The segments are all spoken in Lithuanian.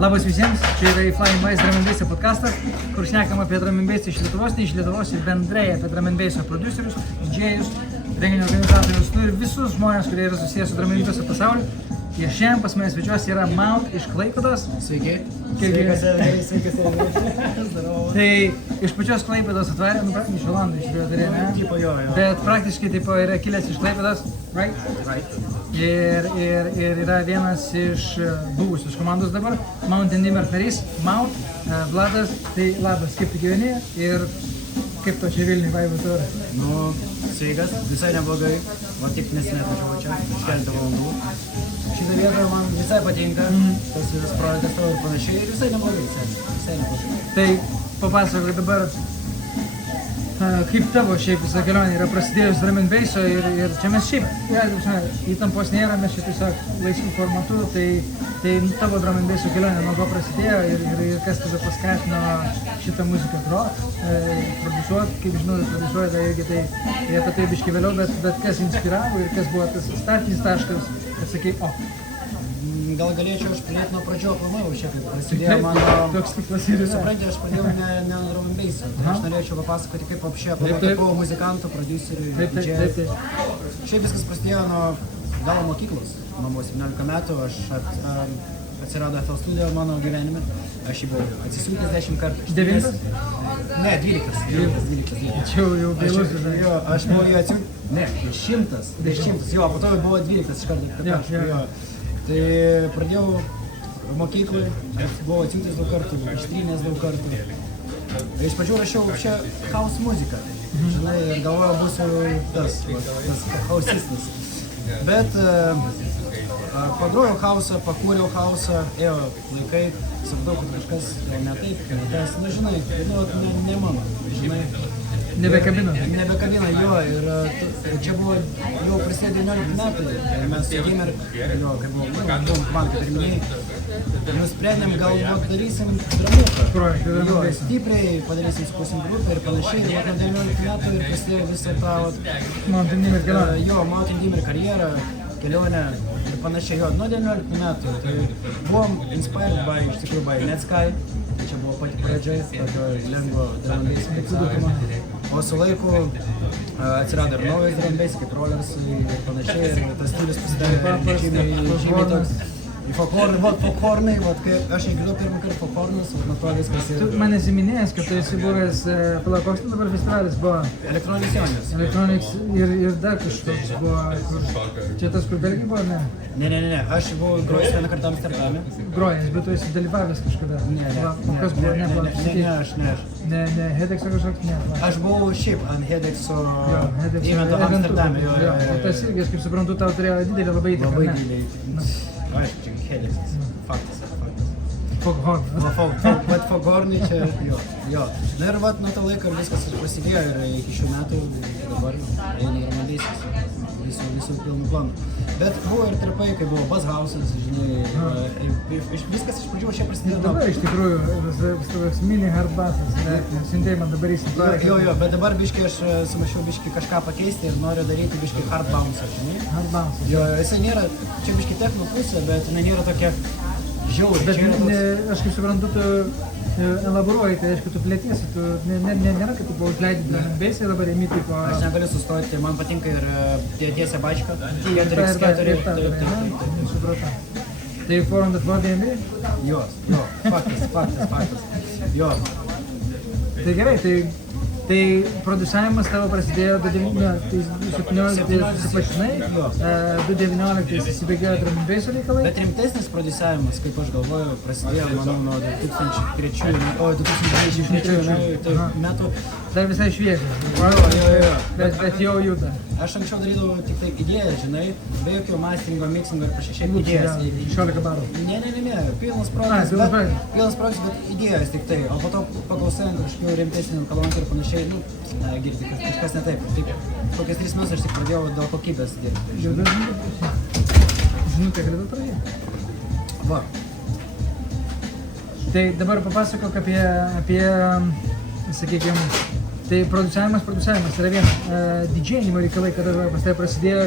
Labas visiems, čia yra Flying Bass Drum & Bass podcastas, kur šnekam apie Drum & Bass iš Lietuvos, ne iš Lietuvos ir bendrai apie Drum & Bass producerius, didžėjus, renginio organizatorius, nu ir visus žmonės, kurie yra susijęs su Drum & Bass pasauliu. Ir šiandien pas mane svečiuosi yra Mount iš Klaipėdos. Sveiki. Sveikas, Sveikas. Tai iš pačios Klaipėdos atvarė, nu praktiškai iš Olandų išbėjo, ne? Tipo jo. Bet praktiškai tipo yra kilęs iš Klaipėdos, right? Ir yra vienas iš buvusios komandos dabar, Mount & Dimmer narys, Mount, Vladas, tai labas, kaip tu gyveni ir kaip to čia Vilniui vaibų turi? Nu, sveikas, visai neblogai, o tik nesinai atvažiavau čia, už keletą valandų. Šitą vietą man visai patinka, tas visas projektas tavo ir panašiai, ir visai neblogai, visai neblogai. Tai papasakok dabar, kaip tavo šiaip visą kelionę yra prasidėjus Drum & Basso ir čia mes šiaip, įtampos nėra, mes čia tiesiog laisvų formatų, tai tavo Drum & Basso kelionė nuo ko prasidėjo ir kas tada paskatino šitą muziką grot, produsuot, kaip žinau, produsuoja tai irgi tai apie tai biškį vėliau, bet kas inspiravo ir kas buvo tas startinis taškas, kad sakai, Gal galėčiau aš pradėti nuo pradžio aplamai, čia kaip prasidėjo mano... Toks tiklas ir yra. Suprantate, aš pradėjau ne Drum & Basso, tai aš norėčiau papasakoti, kaip apšė, kaip buvau muzikantų, prodiuserių, didžėjų. Šiaip viskas prasidėjo nuo galo mokyklos, man buvo 17 metų, atsirado FL Studio mano gyvenime, aš jį buvau atsisiūtęs 10 kartų. 9? Ne, 12. Čia jau vėlus, žinai. Jo, aš buvau jį atsiūtęs, ne, 10, jo, po to buvo 12 iš karto. Tai pradėjau mokyklai, buvau atsiuntęs daug kartų, ištrynęs daug kartų. Iš pradžių rašiau čia house muziką, žinai, ir galvojau būsiu tas hausistas. Bet pagrojau hausą, pakūriau hausą, ėjo laikai, supratau, kad kažkas ne taip, ne tas, nu žinai, ne mano, žinai. Nebekabino, jo, ir čia buvo jau prasidėjo 19 metų, ir mes su Dimmer, jo, kaip buvo, man kaip ir minėjai, nusprendėm galbūt darysim dramuką, jo, stipriai padarysim spusim grupę ir panašiai, ir nuo 19 metų ir prasidėjo visą tą, Mount & Dimmer kelionę. Jo, Mount & Dimmer karjerą, kelionę ir panašiai, jo, nuo 19 metų, tai buvom inspired by, iš tikrųjų, by Netsky, tai čia buvo pati pradžia, tokio lengvo Drum & Bass miksavimo. O su laiku atsirado ir naujas Drum & Bass, kaip Rollers ir panašiai, ir tas stilius pasidarė žymiai toks. Į folklornai, aš įgiliau pirmą kartą folklornus, nuo to viskas ir... Tu man esi minėjęs, kad tu esi buvęs, pala, koks tu dabar festivalis buvo? Elektroninis Jonės. Elektroniks ir dar kažkoks buvo, čia tas, kur Belgija buvo, ne? Ne, aš buvau grojęs vieną kartą Amsterdame. Grojęs, bet tu esi dalyvavęs kažkada? Ne. O kas buvo, Ne, aš. Ne, Hedexo kažkoks, ne. Aš buvau šiaip ant Hedexo evento Amsterdame, jo. O tas irgi, aš kaip suprantu, tau turėjo didelį labai įtaką, Labai ne? didelį. Aš čia Hedexas, faktas. Foghorn. Bet Foghornai čia, jo. Na ir nuo to laiko viskas prasidėjo ir iki šių metų dabar eina Drum & Bassas, visų pilnų planų. Bet buvo ir trapai, kai buvo Buzzhouse'as, žinai, viskas iš pradžių čia prasidėjo. Dabar iš tikrųjų, tas mini hardbassas, siuntėjai man dabar įsipareigoja. Jo, bet dabar biškai aš sumašiau biškai kažką pakeisti ir noriu daryti biškai hard bounce, žinai. Hard bounce. Jo, jisai nėra, čia biškai techno pusė, bet jinai nėra tokia žiauri. Bet aš kaip suprantu, tu elaboruoji, tai aišku, tu plėtiesi, tu nėra, kad tu buvo užleidži Drum & Bass'ai dabar imi tipo... Aš negaliu sustoti, man patinka ir tiesią bačką, 4x4. Supratau. Tai 440 MB? Jo, faktas. Jo. Tai gerai, tai produsavimas tavo prasidėjo 2017 susipažinai, 2019 įsibėgėjo Drum & Basso reikalai. Bet rimtesnis produsavimas, kaip aš galvoju, prasidėjo, manau, nuo 2023 metų. Dar visai šviežia. Jo. Bet jau juda. Aš anksčiau darydavau tik tai idėjas, žinai, be jokio mąstymo, mixingo ir šiaip idėjas. 16 barų. Ne, pilnas projektas, bet idėjas tik tai, o po to paklausant kažkokių rimtesnių kalonų ir panašiai, girdi, kažkas ne taip. Tik kokias 3 metus aš tik pradėjau dėl kokybės dirbti. Žinutė, kad pradėjai. Va. Tai dabar papasakok apie sakykime, tai produsavimas yra viena. Didžėjimo reikalai, kada pas tai prasidėjo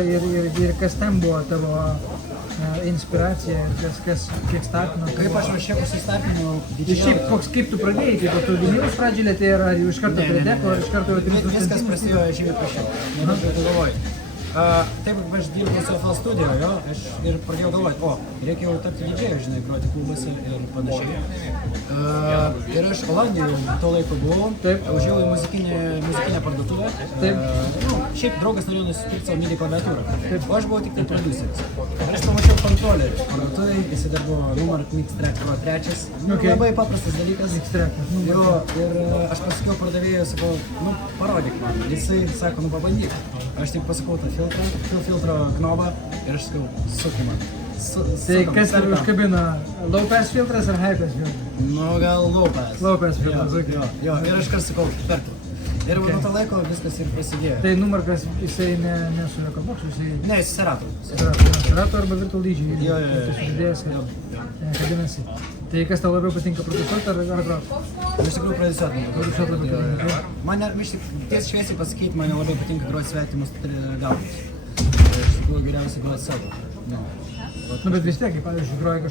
ir kas ten buvo tavo inspiracija ir kiek startino? Kaip aš šiek tiek sustartinau, Ir šiaip, kaip tu pradėjai, kaip tu vinilus pradžiai lietėjai, ar jau iš karto prie deko, ar iš karto viskas prasidėjo žymiai prašiau, negu tu galvoji. Taip, aš dirbau SFL studijoje, jo, aš ir pradėjau galvoti, reikia jau tapti didžėjų, žinai, groti klubuose ir panašiai. Ir aš Olandijoje to laiko buvau, užėjau į muzikinę parduotuvę. Šiaip draugas norėjo nusipirkti savo MIDI klaviatūrą, o aš buvau tik tai produceris. Ir aš pamačiau kontrolerį parduotuvėje, jis dar buvo Numark Mix Track Pro 3. Labai paprastas dalykas. Jo, ir aš pasakiau pardavėjui, sakau, parodyk man. Jisai sako, pabandyk. Aš tik pasakau tą filtro knobą ir aš sakau, suki man. Tai kas tave užkabino? Low pass filtras ar high pass filtras? Gal low pass. Low pass filtras, jo, ir aš kartais sakau, perkau. Ir nuo to laiko viskas ir prasidėjo. Tai Numarkas, jisai ne su Rekoboksu, jisai... Ne, jis Serato. Serato arba Virtual DJ. Jo. Susidėjęs, kabinasi. Tai kas tau labiau patinka, produsuoti ar groti? Iš tikrųjų produsuoti. Produsuoti labiau patinka. Man, tiesiai šviesiai pasakyti, man labai patinka groti svetimus gabalus. Iš tikrųjų geriausiai groti savo. Bet vis tiek, pavyzdžiui, groji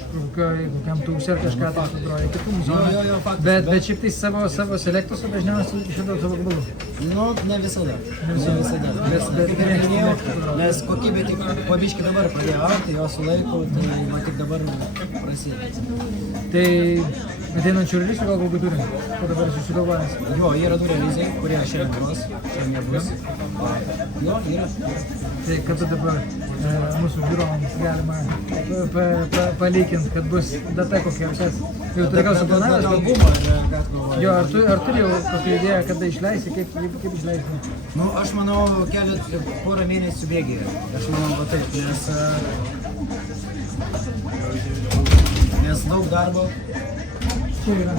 kokiam tūkse ar kažką, tai tu groji kitų muzikų. Jo, faktas. Bet šiaip tai savo selektus dažniausiai išėdavo savo gabalų. Ne visada. Kaip ir minėjau, nes kokybė tik po biškį dabar pradėjo augti, jo su laiku, tai man tik dabar prasideda. Tai ateinančių releasų gal galbūt turim, ko dabar susigalvojęs? Jo, yra du releasai, kurie šiandien gros, šiandien bus. Jo, yra. Tai kad dabar mūsų žiūrovams galima palykinti, kad bus data kokia visas. Jau turi gal suplanavęs? Albumą, ką tu galvoji? Jo, ar turi jau kokią idėją, kada išleisi, kaip išleisi? Aš manau, porą mėnesių bėgyje. Aš manau, va taip, nes daug darbo. Čia yra.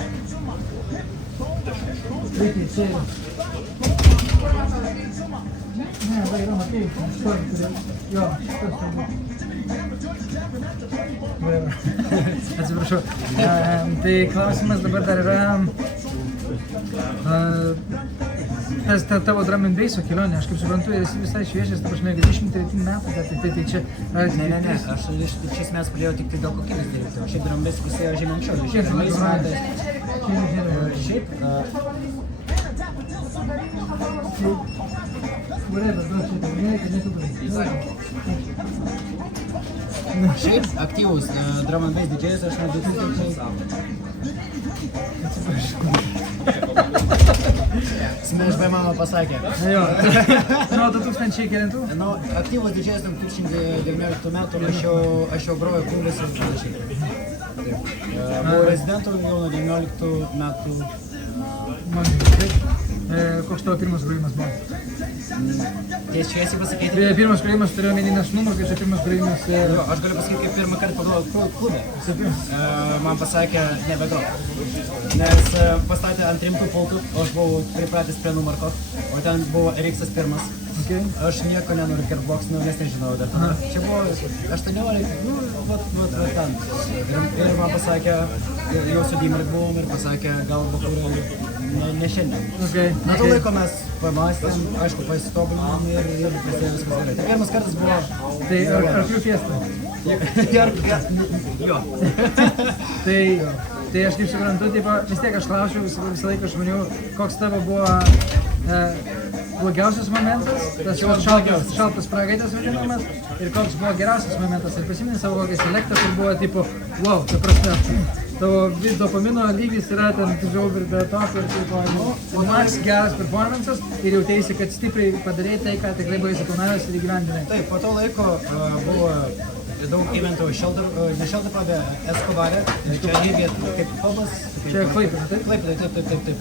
Reikia, čia yra. Ne, va yra, matai, šitoj turi. Jo, šitas turbūt. Atsiprašau. Tai klausimas dabar dar yra... Tas tavo drum and basso kelionė, aš kaip suprantu, esi visai šviežias, ta prasme, 23 metų, tai čia... Ne, aš iš esmės pradėjau tik tai dėl kokybės dirbti, o šiaip drum and basso prasidėjo žymiai anksčiau, 21 metais. Šiaip... Šiaip aktyvus drum and bass didžėjus aš nuo 2000... Smash by mama pasakė. Jo, nuo 2000 kelintų? Aktyvus didžėjas nuo 2019 metų, aš jau groju klubus ir panašiai. Buvau rezidentų jau nuo 19 metų. Man taip. Koks tavo pirmas grojimas buvo? Tiesiai šviesiai pasakyti. Pirmas grojimas turėjo meninės Numarkas, čia pirmas grojimas... Jo, aš galiu pasakyti, kaip pirmą kartą pagrojau klube. Man pasakė, nebegrok. Nes pastatė ant rimtų pultų, o aš buvau pripratęs prie Numarko, o ten buvo RX pirmas. Aš nieko nenoriu gearboxinau, nes nežinau dar tada. Čia buvo 18, vat ten. Ir man pasakė, jau su Dimrik buvom ir pasakė, gal vakarų ne šiandien. Nuo to laiko mes pamastėm, aišku, pasitobulinom ir prasidėjo viskas gerai. Tai pirmas kartas buvo... Tai arklių fiesta? Jo. Tai aš kaip suprantu, vis tiek aš klausiau visą laiką žmonių, koks tavo buvo blogiausias momentas, tas šaltas pragaitas vadinamas, ir koks buvo geriausias momentas. Ir prisimeni savo kokią selektą, kur buvo tipo, wow, ta prasme, tavo dopamino lygis yra ten over the top ir tipo, max geras performances ir jautėsi, kad stipriai padarėjai tai, ką tikrai buvai suplanavęs ir įgyvendinai. Taip, po to laiko buvo daug eventų ne Šeltapą, bet Escobarė. Čia irgi kaip pubas. Čia Klaipėda, taip? Taip.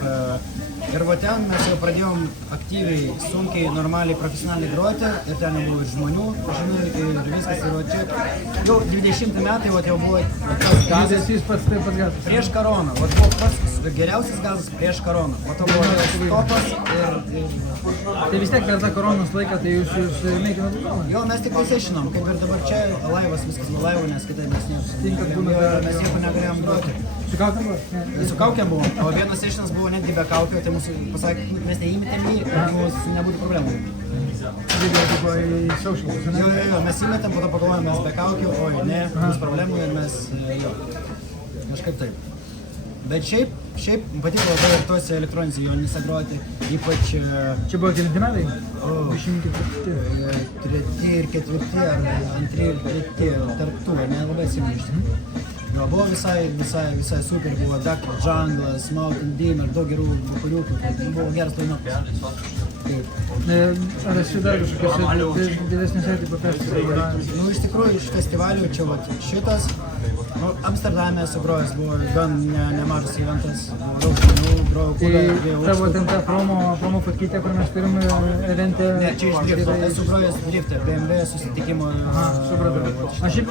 Ir va ten mes jau pradėjom aktyviai, sunkiai, normaliai, profesionaliai groti. Ir ten jau buvo ir žmonių, žinai, ir viskas. Ir va čia jau 20 metai jau buvo tas gazas. Jis pats taip pat gazas. Prieš koroną. Va buvo pats geriausias gazas prieš koroną. Po to buvo stopas ir... Tai vis tiek per tą koronos laiką, tai jūs mėginot galvą? Jo, mes tik sessionom, kaip ir dabar čia laivas, viskas buvo laivo, nes kitaip mes nieko negalėjom groti. Su kaukėm buvo? Ne. Su kaukėm buvo, o vienas sesionas buvo netgi be kaukio, tai mūsų pasakė, mes neįmetėm jį, kad mūsų nebūtų problemų. Video buvo į socialus, ne? Jo, mes įmetėm, po to pagalvojom, mes be kaukių, oi, ne, bus problemų ir mes, jo, kažkaip taip. Bet šiaip patiko labai ir tuose elektroninėse jonise groti, ypač... Čia buvo kelinti metai? 24. Treti ir ketvirti, ar antri ir treti, tarp tų, nelabai atsimenu iš tikrųjų. Jo, buvo visai super, buvo Dr. Junglas, Mountain Deamer, daug gerų vokaliukų, buvo geras line-upas. Ar esi dar kažkokiuose didesniuose tipo festivaliuose? Nu, iš tikrųjų, iš festivalių čia vat, šitas, nu, Amsterdame esu grojęs, buvo gan nemažas eventas, buvo daug žmonių, grojau klube, Tavo ten ta promo patkytė, kur mes turim eventę? Ne, čia iš drifto, esu grojęs driftą, BMW susitikimo. Supratau. Aš kaip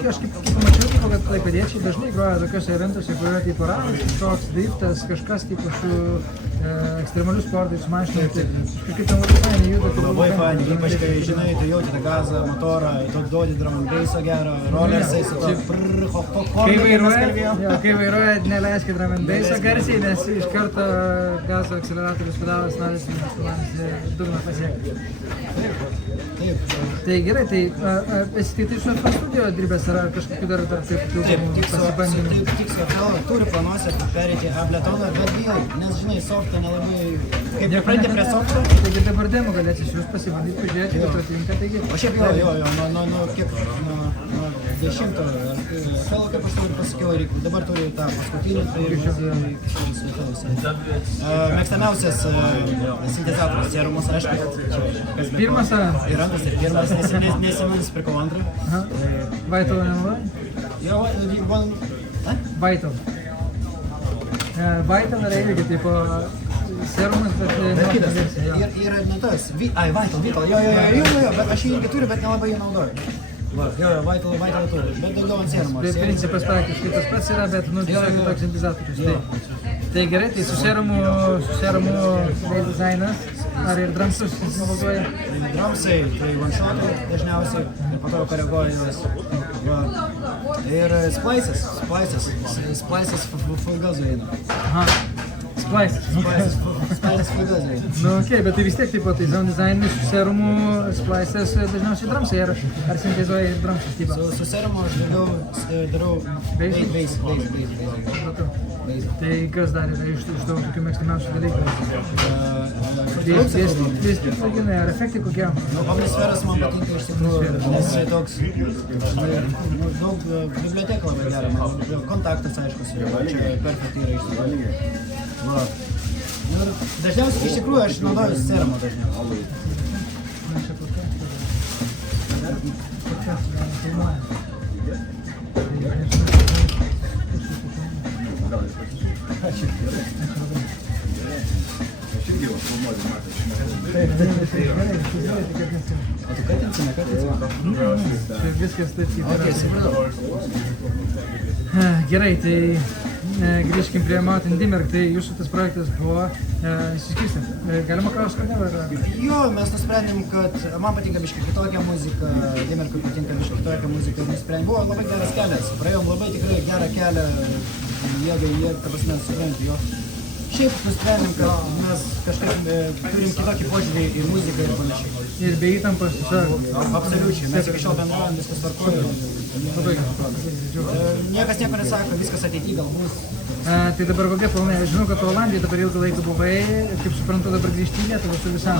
pamačiau, kad klaipėdiečiai dažnai groja tokiuose eventuose, kur yra tipo ralis, kažkoks driftas, kažkas tipo su ekstremalius sportais, su mašinom, kažkaip ten labai fainai juda. Labai fainai, ypač kai žinai, tu jauti tą gazą, motorą, tu duodi drum and basso gerą, rollersai su to Kai vairuoja, neleiskit drum and basso garsiai, nes iš karto gazo akceleratorius pedalas norisi dugną pasiekti. Taip. Tai gerai, tai esi tai su FL Studio dirbęs ar kažkokiu dar taip pasibandymų? Taip, tik su FL turi planuose perėti Abletoną, bet bijau, nes žinai, softą nelabai, kaip prieiti prie softo. Taigi dabar demo galėsi iš jūs pasibandyti, pažiūrėti, kaip patinka, taigi. O šiaip jo, nuo kiek, nuo 10 FL, kaip aš turiu pasakiau, dabar turi tą paskutinį, tai mėgstamiausias sintezatorius, serumus, aišku. Pirmas ar? Ir antras ir pirmas, nesimenu, nusipirkau antrą. Vital nenaudoji? Jo, Vital. Vital yra irgi tipo serumas, bet kitas. Yra ne tas, Vital, jo, bet aš jį irgi turiu, bet nelabai jį naudoju. Jo, Vital turiu, bet daugiau ant serumo. Bet principas praktiškai tas pats yra, bet tiesiog kitoks sintezatorius. Tai gerai, tai su serumu dizainas, ar ir drumsus naudoji? Drumsai, tai one-shotai dažniausiai, ir po to koreguoju juos. Ir splices full gazu eina. Aha, splices full gazu eina. Nu, okei, bet tai vis tiek taip, tai sound dizainis su serumu, splices dažniausiai drumsai, ar sintezuoji ir drumsus tipo? Su serumu aš darau bass. Tai kas dar yra iš tavo tokių mėgstamiausių dalykų? Dėstyt laginai, ar efektai kokie? Nu, Omnisferas man patinka iš tikrųjų, nes jisai toks, daug biblioteka labai gera, man kontaktas aiškus, čia perfekt yra iš tikrųjų. Ir dažniausiai iš tikrųjų aš naudoju serumo dažniausiai. O tu kartinsi, nekartinsi? Viskas taip kaip Ok, supratau. Gerai, tai grįžkim prie Mountain Deamer, tai jūsų tas projektas buvo įsiskirstę. Galima klausti, kodėl? Jo, mes nusprendėm, kad man patinka biškai kitokia muzika, Deamerkui patinka biškai kitokia muzika ir nusprendėm. Buvo labai geras kelias, praėjom labai tikrai gerą kelią, jie, ta prasme, suprantu jo. Šiaip nusprendėm, kad mes kažkaip turim kitokį požiūrį į muziką ir panašiai. Ir be įtampos tiesiog. Absoliučiai, mes iki šiol bendraujam, viskas tvarkoja. Labai gerai. Niekas nieko nesako, viskas ateity gal bus. Tai dabar kokie planai? Aš žinau, kad tu Olandijoje dabar ilgą laiką buvai, kaip suprantu, dabar grįžti į Lietuvą su visam.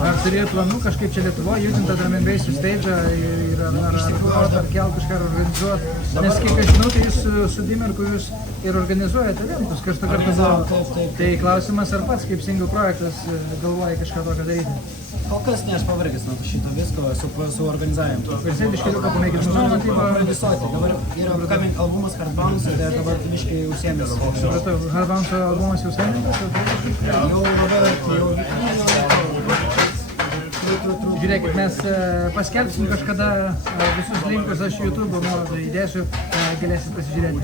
Ar turėjai planų kažkaip čia Lietuvoje judinti tą drum and bass stage ir ar kelt kažką organizuoti? Nes kiek aš žinau, tai jūs su Deamerku jūs ir organizuojate eventus kažką kartą buvo. Tai klausimas, ar pats kaip single projektas galvoji kažką tokio daryti? Kol kas ne, aš pavargęs nuo šito visko su organizavimu. Ir sėdi iškeliu, kad pamėgit muzoną, tai prodiusuoti. Dabar yra coming albumas Hardbounce, tai aš dabar miškai užsiėmęs. Supratau, Hardbounce albumas jau sėmėtas? Jau Žiūrėkit, mes paskelbsim kažkada visus linkus, aš YouTube nuorodų įdėsiu, galėsit pasižiūrėti.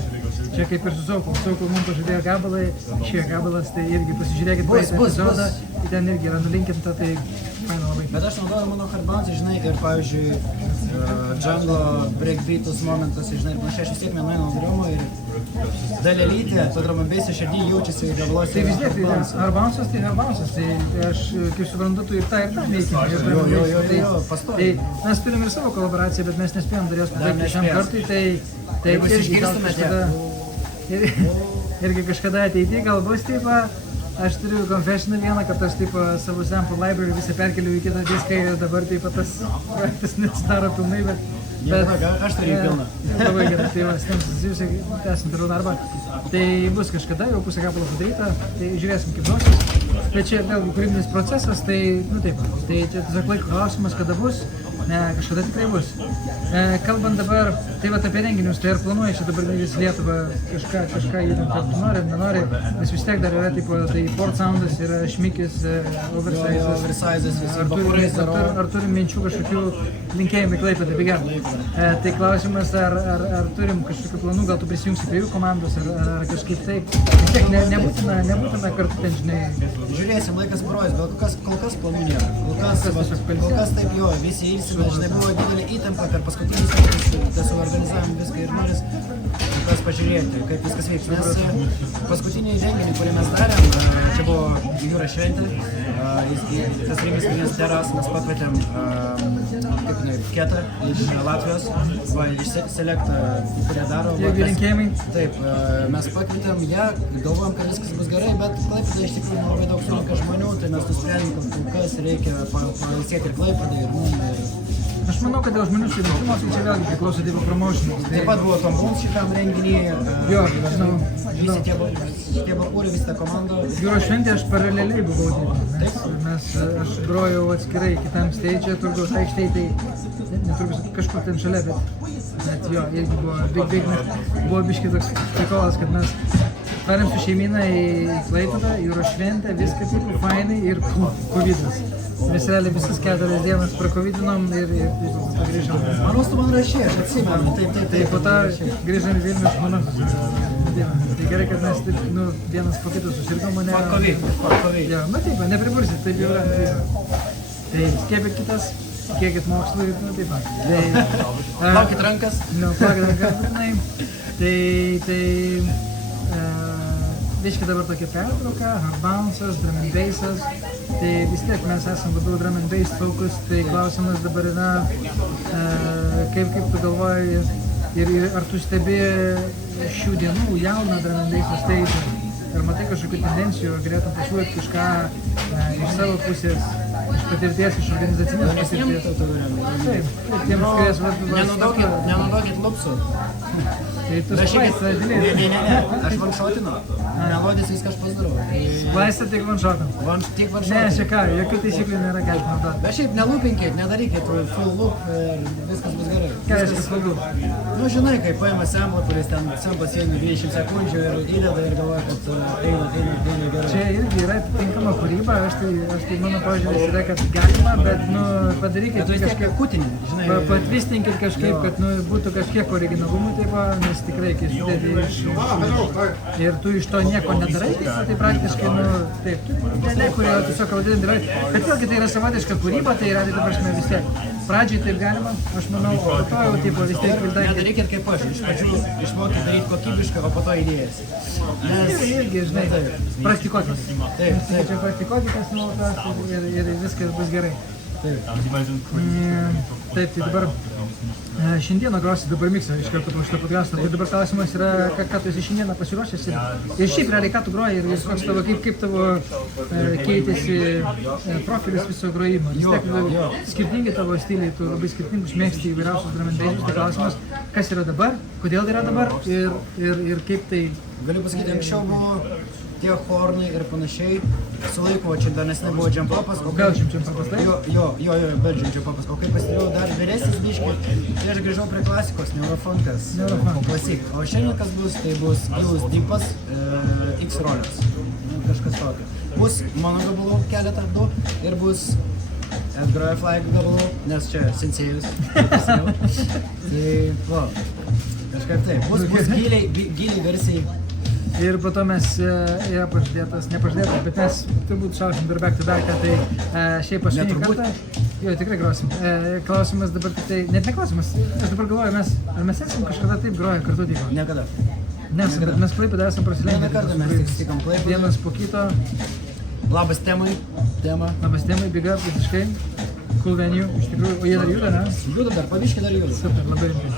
Čia kaip ir su Saukul. Saukul mums pažadėjo gabalai, šie gabalas, tai irgi pasižiūrėkit praeitą epizodą, ten irgi yra nulinkinta, tai faina labai. Bet aš naudoju mano Hardbounce, žinai, ir pavyzdžiui, Django breakbeatus momentas, žinai, ir panašiai, aš vis tiek nenueinu nuo drumų ir dalelytė, to drum and bass širdį jaučiasi gabalos. Tai vis tiek, tai Hardbouncas, tai aš, kaip suprantu, tu ir tą veiki. Jo, pastoviai. Tai mes turim ir savo kolaboraciją, bet mes nespėjom dar jos pabaigti šiam kartui, tai Jeigu išgirstumėte. Irgi kažkada ateityje gal bus taip, aš turiu confessioną vieną, kad aš taip savo sample library visą perkeliu į kitą diską ir dabar taip tas projektas nesidaro pilnai, bet aš turiu pilną. Labai gerai, tai va, stengsiuosi tęsim toliau darbą. Tai bus kažkada, jau pusę gabalo padaryta, tai žiūrėsim kaip gausis. Bet čia vėlgi kūrybinis procesas, tai, tai čia tiesiog laiko klausimas, kada bus. Kažkada tikrai bus. Kalbant dabar, tai va apie renginius, tai ar planuoji čia dabar vis Lietuvą kažką įdant, ar nori, nenori, nes vis tiek dar yra, tai Port Soundas, yra Šmikis, Oversizes, ar turim minčių kažkokių linkėjimų į Klaipėdą, bėgiam. Tai klausimas, ar turim kažkokių planų, gal tu prisijungsi prie jų komandos, ar kažkaip tai, vis tiek nebūtina kartu ten, žinai. Žiūrėsim, laikas parodys, bet kol kas planų nėra. Kol kas taip jo, visi ilsime, žinai, buvo didelė įtampa per paskutinius metus, tiesiog organizavom viską ir noris kol kas pažiūrėti, kaip viskas vyks. Nes paskutinį renginį, kurį mes darėm, čia buvo Jūra šventė, tas renginys vadinasi Teras, mes pakvietėm Ketą iš Latvijos, iš Select, kurie daro. Taip, mes pakvietėm ją, galvojom, kad viskas bus gerai, bet Klaipėda iš tikrųjų labai daug surinka žmonių, tai mes nusprendėm, kad kol kas reikia pailsėti ir Klaipėdai ir mum. Aš manau, kad dėl žmonių surinkimo, tai čia vėlgi priklauso Dievo promotion. Taip pat buvo Tombons šitam renginį, visi tie bakūrė, visi ta komanda. Jūros šventė aš paraleliai buvau nes aš grojau atskirai kitam stage, Turgaus aikštėje, tai neturgus kažkur ten šalia, bet jo, irgi buvo buvo biškai toks prikolas, kad mes parėm su šeimyna į Klaipėdą, Jūros šventę, viską taip fainai ir covidas. Mes realiai visas 4 dienas prakovidinom ir grįžom. Manau, tu man rašė, aš atsimenu. Tai po to grįžom į Vilnių, aš manau, tai gerai, kad mes taip, vienas po kito susirgom mane. Covid. Jo, taip, nepribursit, taip jau yra. Tai skiepykitės, kiekit mokslui, taip pat. Plaukit rankas. Plaukit rankas, būtinai. Tai Viškai dabar tokia pertrauka, Hardbouncas, Drum and Bassas, tai vis tiek mes esame labiau Drum and Bass focus, tai klausimas dabar yra, kaip tu galvoji ir ar tu stebi šių dienų jauną Drum and Basso stage, ar matai kažkokių tendencijų, ar galėtum pasiūlyti kažką iš savo pusės, iš patirties, iš organizacinės patirties. Taip, tiems, kurie Nenaudokit lupsų. Tai tu splaistą, dėlė. Ne, aš vanšotinu. Melodijas viską aš pasidarau. Splaistą tik vanšotam. Tik vanšotinu. Ne, čia ką, jokių taisyklių nėra, ką naudoti. Bet šiaip nelupinkit, nedarykit full loop ir viskas bus gerai. Ką reiškia full loop? Žinai, kai paima samplą, kuris ten samplas eina 20 sekundžių ir įdeda ir galvoja, kad eina gerai. Čia irgi yra tinkama kūryba, aš tai mano požiūris yra, kad galima, bet padarykit kažkaip kutinį, žinai. Patvistinkit kažkaip, kad būtų kažkiek originalumų, taip, nes tikrai, kai sudėdi ir tu iš to nieko nedarai, tai praktiškai, taip, tu nekuri, tiesiog vadinti darai, bet vėlgi tai yra savotiška kūryba, tai yra, tai ta prasme vis tiek. Pradžiai taip galima, aš manau, o po to jau taip vis tiek pritaikyti. Nedarykit kaip aš, iš pradžių išmokit daryti kokybišką, o po to idėjas. Irgi, žinai, praktikuotis. Taip. Čia praktikuokitės nuolatos ir viskas bus gerai. Taip, tai dabar šiandieną grosi dabar miksą iš karto po šitą podcastą. Tai dabar klausimas yra, ką tu esi šiandieną pasiruošęs ir šiaip realiai ką tu groji ir koks tavo, kaip tavo keitėsi profilis viso grojimo. Vis tiek skirtingi tavo stiliai, tu labai skirtingus mėgsti įvairiausius drum and bassus. Tai klausimas, kas yra dabar, kodėl yra dabar ir kaip tai... Galiu pasakyti, anksčiau buvo tie hornai ir panašiai, su laiku, čia dar nesenai buvo jump-upas. Belgium jump-upas, taip? Jo, Belgium jump-upas. O kai pasidariau dar vyresnis biškį, tai aš grįžau prie klasikos, neurofunkas, klasik. O šiandien kas bus, tai bus gilus dipas, X-rollers, kažkas tokio. Bus mano gabalų keletą, 2, ir bus Edgar Flag gabalų, nes čia sensėjus. Tai, kažkaip taip, bus giliai garsiai. Ir po to mes, nepažadėtas, bet mes turbūt šausim dar back to back, tai šiaip paskutinį kartą. Jo, tikrai grosim. Klausimas dabar tik tai, net ne klausimas, aš dabar galvoju, ar mes esam kažkada taip groję kartu, tipo? Niekada. Nes mes Klaipėdą esam prasilenkę. Vieną kartą mes tik susitikom Klaipėdą. Vienas po kito. Labas temai. Labas temai, big up visiškai. Cool venue, iš tikrųjų. O jie dar juda, ne? Juda dar, paviškai dar juda. Super, labai rimtai.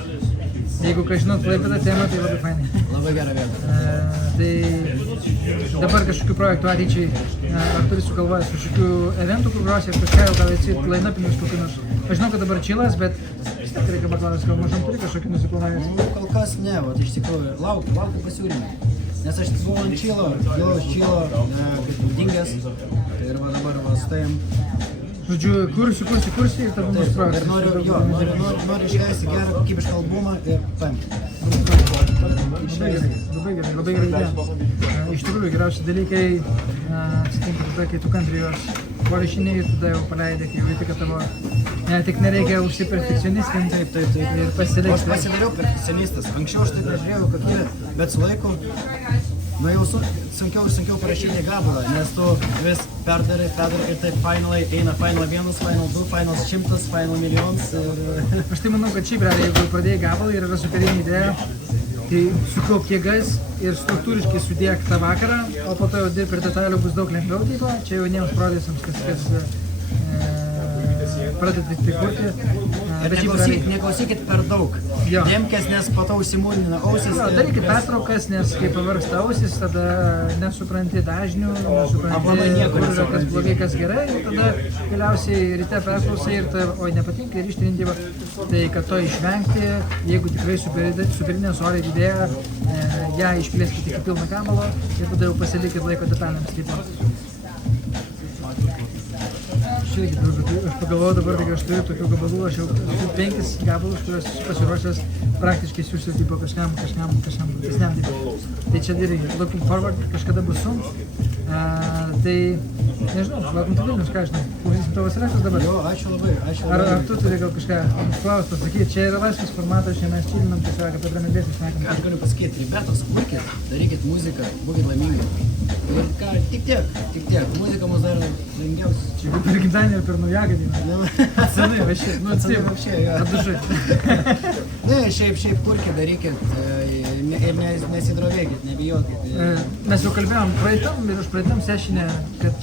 Jeigu ką žinot Klaipėdą temą, tai labai fainai. Labai gera vieta. Tai dabar kažkokių projektų ateičiai, ar turi sugalvojęs kažkokių eventų, kur grosi, ar kažką jau gal atsit line-upinius kokių nors. Aš žinau, kad dabar čilas, bet vis tiek reikia paklausyti, gal mažam turi kažkokį nusiplanavęs. Nu, kol kas ne, vat iš tikrųjų, laukiu pasiūlymų. Nes aš buvau ant čilo, kaip dingęs, tai ir va dabar va stojam. Žodžiu, kursi ir tada bus projektas. Ir noriu išleisti gerą kokybišką albumą ir paimti. Labai gerai idėja. Iš tikrųjų, geriausi dalykai atsitinka tada, kai tu kantriai juos parašinėjai, tada jau paleidai, kai jau įtika tavo. Tik nereikia užsiperfekcionistinti. Taip. Ir pasilikti. Aš pasidariau perfekcionistas. Anksčiau aš taip nežiūrėjau kokybę, bet su laiku jau sunkiau parašyti gabalą, nes tu vis perdarai ir taip finalai eina final 1, final 2, final 100, final milijonas ir... Aš tai manau, kad šiaip realiai, jeigu pradėjai gabalą ir yra superinė idėja, tai sukaupk jėgas ir struktūriškai sudėk tą vakarą, o po to jau dirb ir detalių bus daug lengviau, tipo, čia jauniems prodėsiams, kas pradėti tai kurti. Ir neklausykit per daug. Demkės, nes po to užsimūrina ausis. Darykit pertraukas, nes kai pavargsta ausis, tada nesupranti dažnių, nesupranti, kur yra kas blogai, kas gerai, ir tada galiausiai ryte perklausai ir oi nepatinka ir ištrinti. Tai kad to išvengti, jeigu tikrai superinė solid idėja, ją išplėskite iki pilno gabalo ir tada jau pasilikit laiko detalėms. Aš pagalvoju dabar, kad aš turiu tokių gabalų, aš jau turiu 5 gabalus, kuriuos pasiruošęs praktiškai siūsiu tipo kažkam platesniam. Tai čia irgi looking forward, kažkada bus sunku. Tai nežinau, laukim tai Vilnius, ką žinai, klausysim tavo seleksas dabar. Jo, ačiū labai. Ar tu turi gal kažką klausti, pasakyti, čia yra laisvas formatas, čia mes čilinam, tiesiog apie dramedėsis šnekam. Aš galiu pasakyti, ribetos, kurkit, darykit muziką, būkit laimingi. Ir ką, tik tiek, muzika mus dar laimingiausia. Čia per gimtadienį ir per naujagadį. Senai, va šiaip, nu atsiprašau, atdušai. Ne, šiaip kurkit, darykit ir nesidrovėkit, nebijokit. Mes jau kalbėjom praeitam ir už praeitam sešinę, kad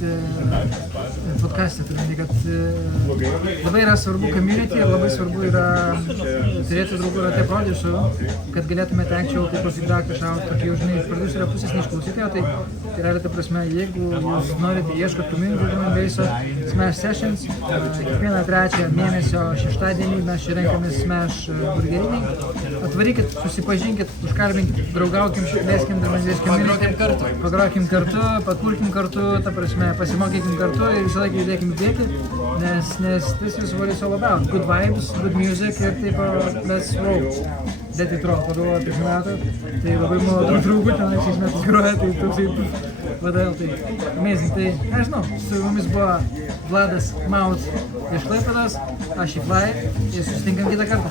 podcast'e turime, kad labai yra svarbu community ir labai svarbu yra turėti draugų ratę prodiusų, kad galėtumėte anksčiau taip feedbacką šauti, tokį žinai, iš prodiuserio pusės neišklausyti, tai yra ta prasme, jeigu jūs norite ieškoti community drum and basso Smash Sessions, kiekvieną trečią mėnesio šeštadienį mes čia renkamės Smash burgeriniai, atvarykit, susipažinkit, užkalbinkit, draugaukim, švieskim, drum and bass community, pagrokim kartu, pakulkim kartu, ta prasme, pasimokykim kartu ir visą laiką judėkim į priekį, nes this is what it's all about. Good vibes, good music ir taip, let's roll. Dėti Tron pagalvoju apie metų, tai labai mano draugų ten šiais metais groja, tai toksai vadėl, tai amazing. Tai, nežinau, su mumis buvo Vladas Maut iš Klaipėdos, aš į Fly ir susitinkam kitą kartą.